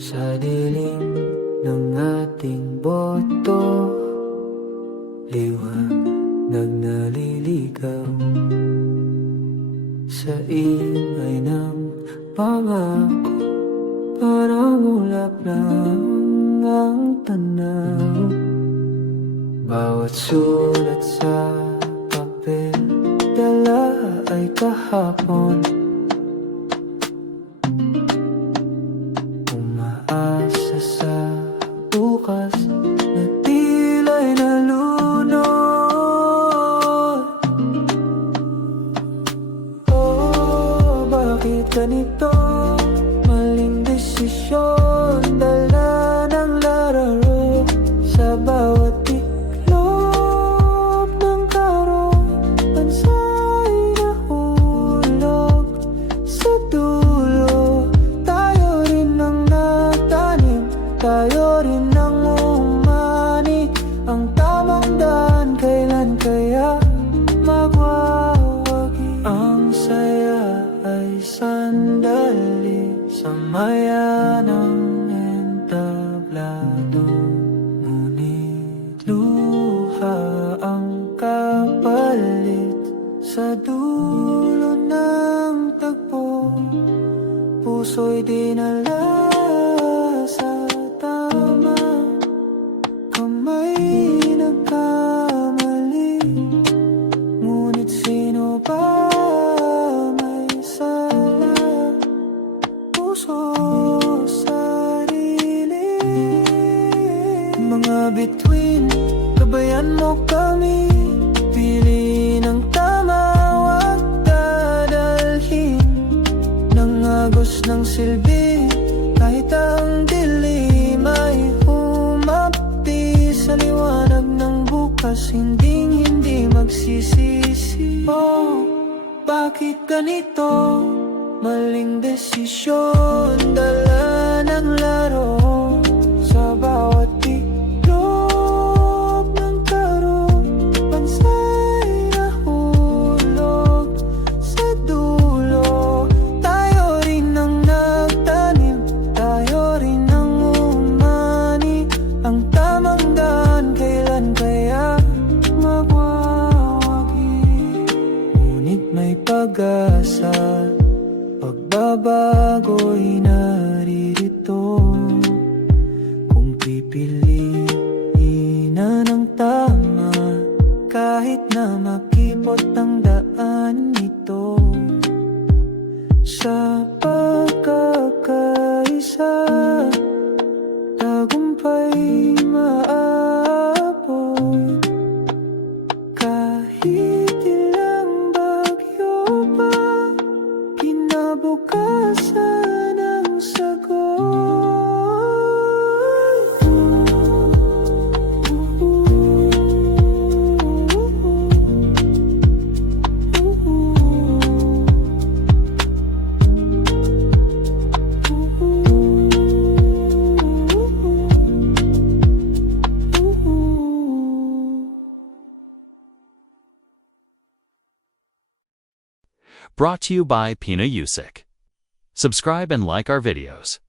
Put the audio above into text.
Sa dilim ng ating boto, liwanag na liligaw sa ingay ng pangako. Parang ulap lang ang tanaw. Bawat sulat sa papel, dala ay kahapon. Umaasa sa bukas na tila'y nalunod. Oh, bakit ganito? Maling desisyon, dala ng lararo sa bawat tiklop ng karo. Bansa'y nahulog sa dulo. Tayo rin ang nagtanim, tayo rin ang umani. Ang tamang daan, kailan kaya magwawagi? Ang saya ay sandali sa maya ng entablado, ngunit luha ang kapalit sa dulo ng tagpo. Puso'y dinala sa tama, kamay nagkamali, ngunit sino ba may sala? Puso, sarili. Mga bituin, gabayan mo kami. Pili ng tama, wag dadalhin ng agos ng silbi. Kahit ang dilim ay humapdi sa liwanag ng bukas, hindi magsisisi. Oh, bakit ganito? Maling desisyon, dala ng laro sa bawat tiklop ng karo. Bansa'y nahulog sa dulo. Tayo rin ang nagtanim, tayo rin ang umani. Ang tamang daan, kailan kaya magwawagi? Ngunit may pag-asa, pagbabago'y naririto. Kung pipiliin na ng tama, kahit na makipot ang daan nito. Sa pagkakaisa, tagumpay maabot. Kahit ilang bagyo pa, kinabukasan ang sagot. Brought to you by Pina Usik. Subscribe and like our videos.